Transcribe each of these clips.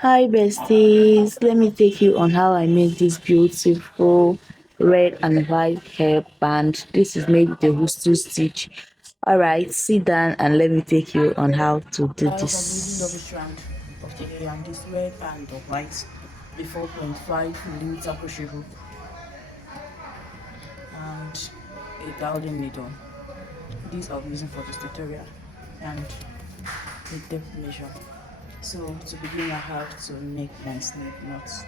Hi besties, let me take you on how I made this beautiful red and white hairband. This is made with a worsted stitch. Alright, sit down and let me take you on how to do Guys, I'm using double this. strand of the hair and this red and the white, the 4.5 millimeter crochet hook and a dowling needle. These I'll be using for this tutorial and the depth measure. So to begin, I have to make my snake knots.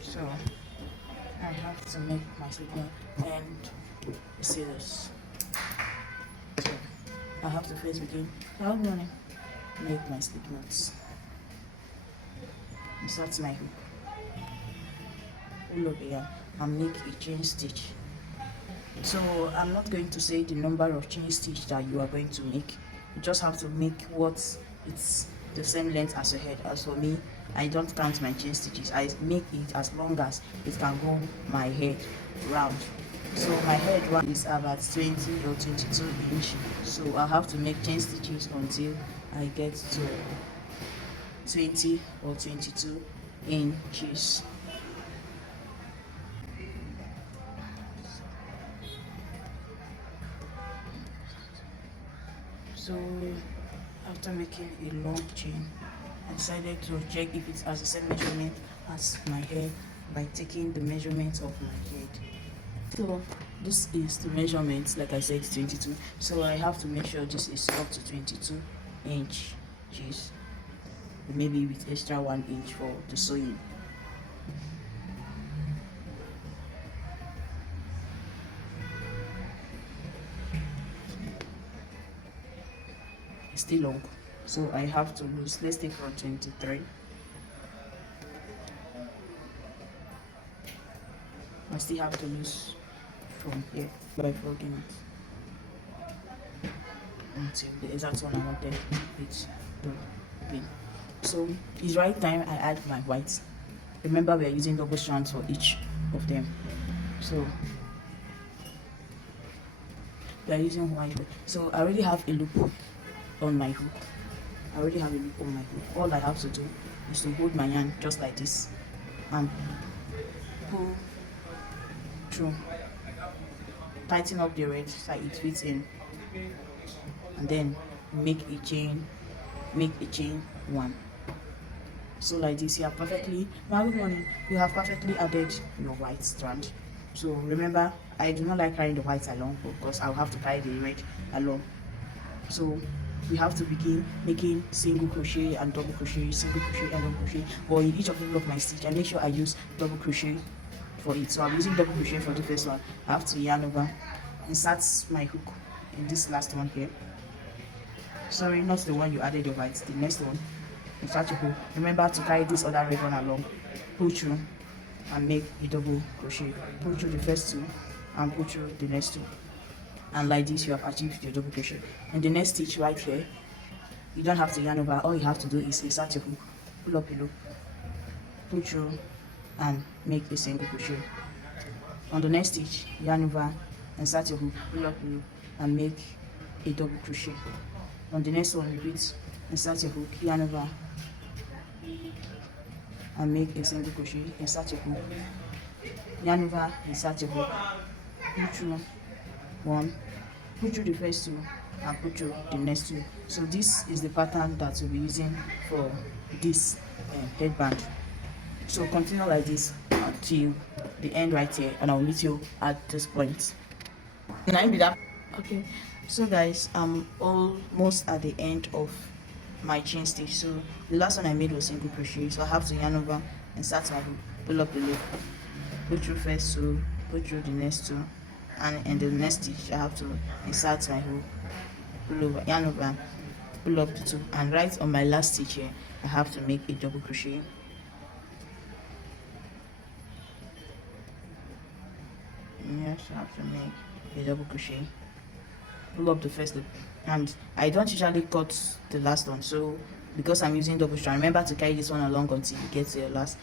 So I have to make my slip knot and you see this. So I have to first begin. How do I make my slip knots? Insert my hook all over here and make a chain stitch. So I'm not going to say the number of chain stitch that you are going to make. You just have to make what it's the same length as your head. As for me, I don't count my chain stitches. I make it as long as it can go my head round. So my head round is about 20 or 22 inch. So I have to make chain stitches until I get to 20 or 22 inches. So after making a long chain, I decided to check if it has the same measurement as my head by taking the measurement of my head. So this is the measurement, like I said, 22. So I have to make sure this is up to 22 inches, maybe with extra 1 inch for the sewing. It's still long, so I have to lose. Let's take from 23. I still have to lose from here by folding it until the exact one I wanted it to be. So it's right time I add my white. Remember, we are using double strands for each of them. So we are using white. So I already have a loop on my hook. All I have to do is to hold my yarn just like this and pull through, tighten up the red so it fits in, and then make a chain one. So like this, you have perfectly added your white strand. So remember, I do not like carrying the white along because I'll have to carry the red along. So we have to begin making single crochet and double crochet, single crochet and double crochet, or in each of my stitch. I make sure I use double crochet for it. So I'm using double crochet for the first one. I have to yarn over, insert my hook in this last one here. Sorry, not the one you added your white, the next one. Insert your hook. Remember to carry this other red one along, pull through and make a double crochet. Pull through the first two and pull through the next two, and like this you have achieved your double crochet. And the next stitch right here, you don't have to yarn over. All you have to do is insert your hook, pull up a loop, pull through and make a single crochet. On the next stitch, yarn over, insert your hook, pull up a loop and make a double crochet. On the next one, repeat, insert your hook, yarn over and make a single crochet. Insert your hook, yarn over, insert your hook, pull through one, put through the first two and put through the next two. So this is the pattern that we'll be using for this headband. So continue like this until the end right here, and I'll meet you at this point. Can I be that? Okay, so guys, I'm almost at the end of my chain stitch. So the last one I made was single crochet, so I have to yarn over and start my hook, pull up the loop, put through first two, put through the next two, and in the next stitch I have to insert my hook, pull over, yarn over, pull up the two, and right on my last stitch here I have to make a double crochet. Yes, I have to make a double crochet, pull up the first loop, and I don't usually cut the last one, so because I'm using double strand, remember to carry this one along until you get to your last.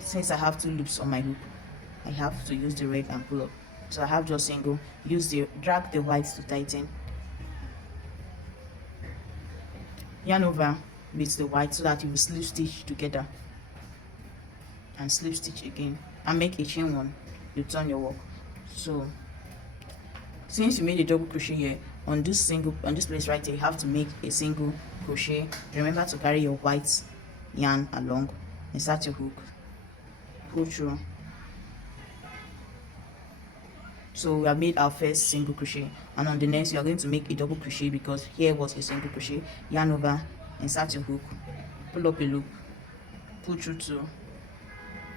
Since I have two loops on my hook, I have to use the red and pull up. So I have just single, drag the white to tighten, yarn over with the white so that you will slip stitch together and slip stitch again and make a chain one. You turn your work. So since you made a double crochet here on this place right here, you have to make a single crochet. Remember to carry your white yarn along, insert your hook, pull through. So we have made our first single crochet, and on the next we are going to make a double crochet because here was a single crochet. Yarn over, insert your hook, pull up a loop, pull through two,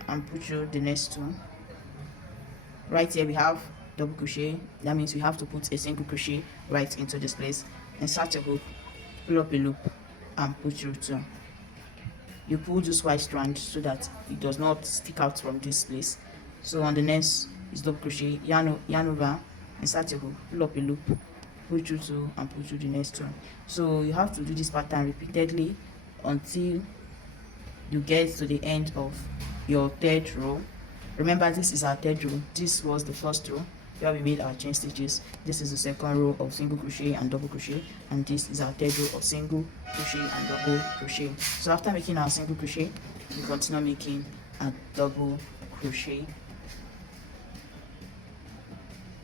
and pull through the next two. Right here we have double crochet. That means we have to put a single crochet right into this place. Insert your hook, pull up a loop, and pull through two. You pull this white strand so that it does not stick out from this place. So on the next is double crochet, yarn over, insert your hook, pull up a loop, pull through two, and pull through the next one. So you have to do this pattern repeatedly until you get to the end of your third row. Remember, this is our third row. This was the first row where we made our chain stitches. This is the second row of single crochet and double crochet, and this is our third row of single crochet and double crochet. So after making our single crochet, we continue making a double crochet.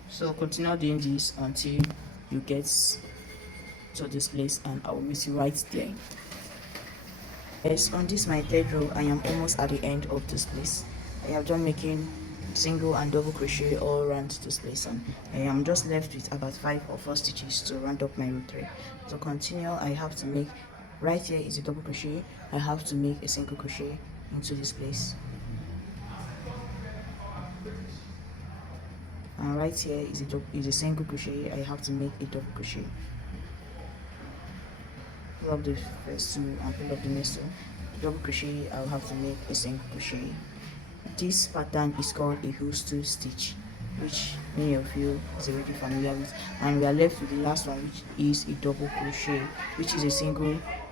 So continue doing this until you get to this place, and I will meet you right there. Yes, on this my third row, I am almost at the end of this place. I have done making single and double crochet all around this place, and I am just left with about 5 or 4 stitches to round up my row 3. To continue, I have to make, right here is a double crochet, I have to make a single crochet into this place, and right here is a single crochet, I have to make a double crochet. Pull up the first two and pull up the next two. Double crochet, I'll have to make a single crochet. This pattern is called a hook stitch, which many of you is already familiar with, and we are left with the last one, which is a double crochet, which is a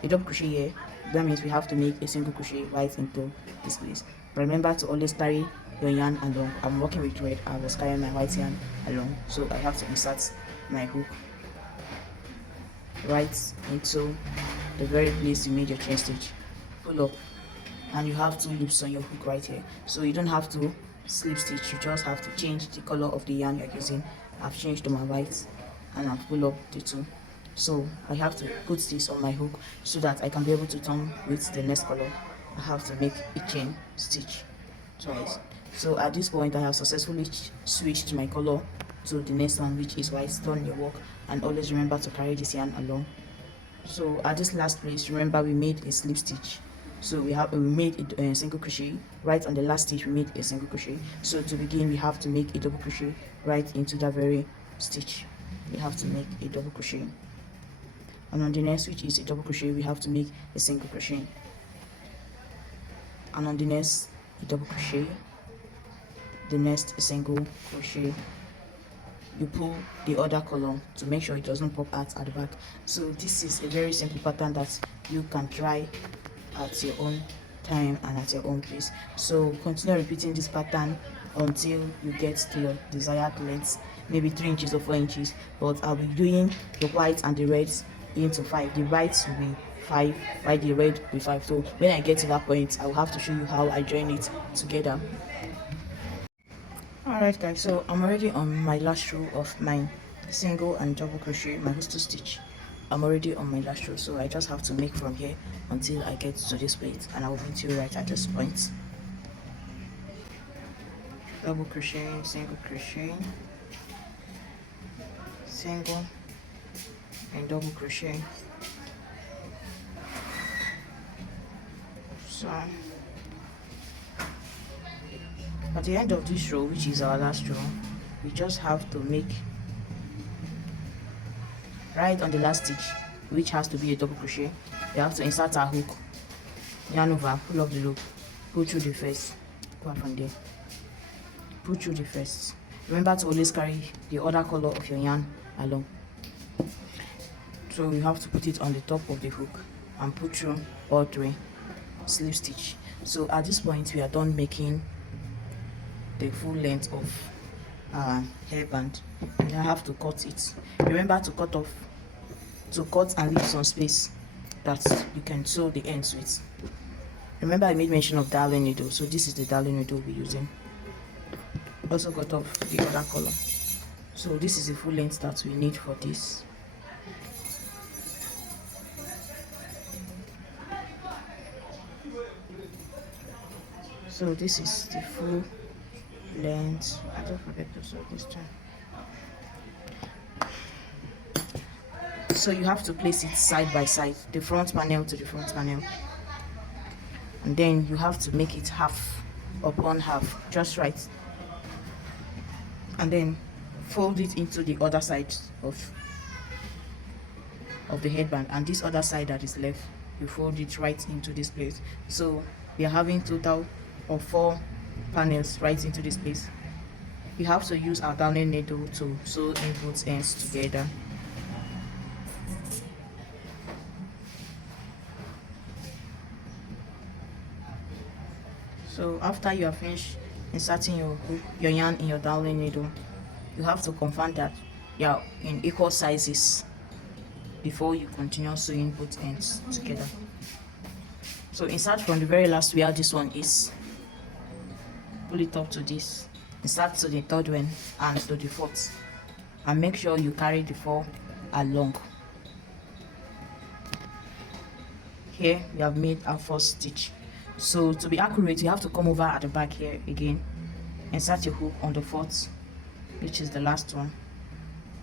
double crochet here. That means we have to make a single crochet right into this place. But remember to always carry your yarn along. I'm working with red, I was carrying my white yarn along, so I have to insert my hook right into the very place you made your chain stitch, pull up, and you have 2 loops on your hook right here, so you don't have to slip stitch, you just have to change the color of the yarn you're using. I've changed to my white and I've pulled up the 2, so I have to put this on my hook so that I can be able to turn with the next color. I have to make a chain stitch twice. So at this point I have successfully switched my color to the next one, which is white. Turn your work and always remember to carry this yarn along. So at this last place, remember we made a slip stitch, so we made a single crochet right on the last stitch. We made a single crochet, so to begin we have to make a double crochet right into that very stitch. We have to make a double crochet, and on the next, which is a double crochet, we have to make a single crochet, and on the next a double crochet, the next a single crochet. You pull the other color to make sure it doesn't pop out at the back. So this is a very simple pattern that you can try at your own time and at your own pace. So continue repeating this pattern until you get to your desired length, maybe 3 inches or 4 inches, but I'll be doing the white and the reds into 5. The whites will be 5, while the red will be 5. So when I get to that point, I'll have to show you how I join it together. Alright guys, so I'm already on my last row of my single and double crochet, my hook stitch. I'm already on my last row, so I just have to make from here until I get to this point, and I will meet you right at this point. Double crochet, single, and double crochet. So at the end of this row, which is our last row, we just have to make right on the last stitch, which has to be a double crochet. We have to insert our hook, yarn over, pull up the loop, pull through the first, go from there, pull through the first. Remember to always carry the other color of your yarn along. So you have to put it on the top of the hook and pull through all 3, slip stitch. So at this point we are done making the full length of hairband. You have to cut it. Remember to cut and leave some space that you can sew the ends with. Remember I made mention of darling needle, so this is the darling needle we're using. Also got off the other color. So this is the full length that we need for this. So this is the full length. I don't forget to sew this time. So you have to place it side by side, the front panel to the front panel, and then you have to make it half upon half, just right, and then fold it into the other side of the headband, and this other side that is left, you fold it right into this place. So we are having total of 4 panels right into this place. We have to use our darning needle to sew in both ends together. So after you are finished inserting your yarn in your darning needle, you have to confirm that you are in equal sizes before you continue sewing both ends together. So insert from the very last where this one is, pull it up to this, insert to the third one and to the fourth, and make sure you carry the 4 along. Here we have made our first stitch. So to be accurate, you have to come over at the back here again, insert your hook on the 4th, which is the last one,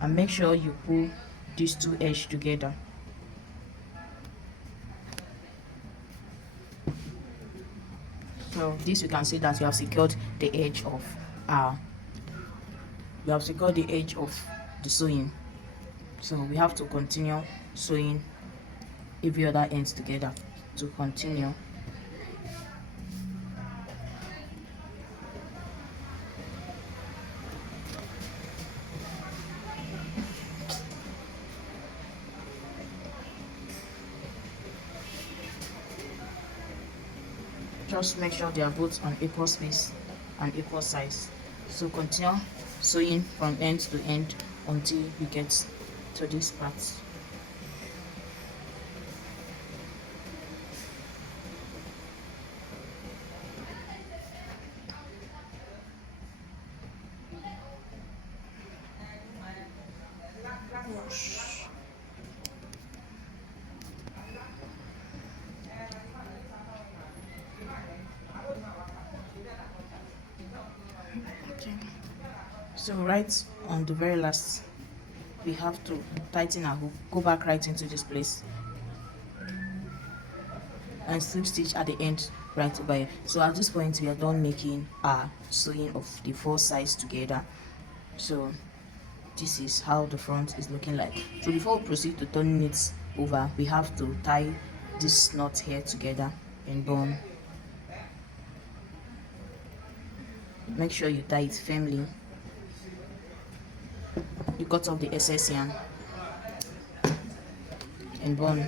and make sure you pull these 2 edges together. So this, you can see that you have secured the edge of the sewing. So we have to continue sewing every other ends together to continue. Just make sure they are both on equal space and equal size. So continue sewing from end to end until you get to this part. Okay. So right on the very last, we have to tighten our hook, go back right into this place, and slip stitch at the end right over here. So at this point we are done making our sewing of the 4 sides together. So this is how the front is looking like. So before we proceed to turning it over, we have to tie this knot here together and bone. Make sure you tie it firmly. You cut off the excess yarn and bone.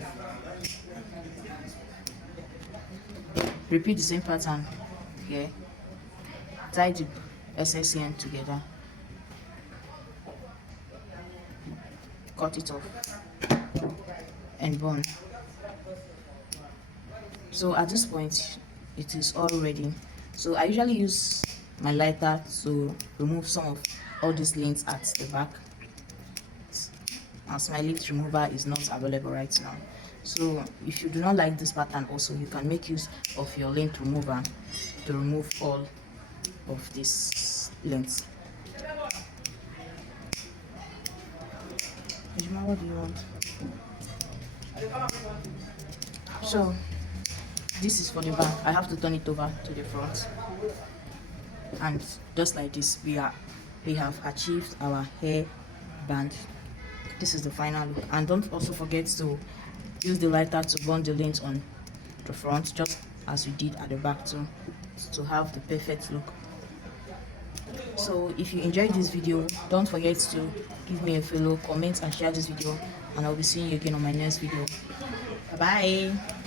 Repeat the same pattern here. Tie the excess yarn together. Cut it off and bone. So at this point it is all ready. So I usually use my lighter to remove some of all these links at the back, as my lift remover is not available right now. So if you do not like this pattern, also you can make use of your lint remover to remove all of these links. What do you want? So this is for the back. I have to turn it over to the front, and just like this we have achieved our hair band. This is the final look. And don't also forget to use the lighter to burn the lint on the front, just as we did at the back too, to have the perfect look. So if you enjoyed this video, don't forget to give me a follow, comment and share this video, and I'll be seeing you again on my next video. Bye bye.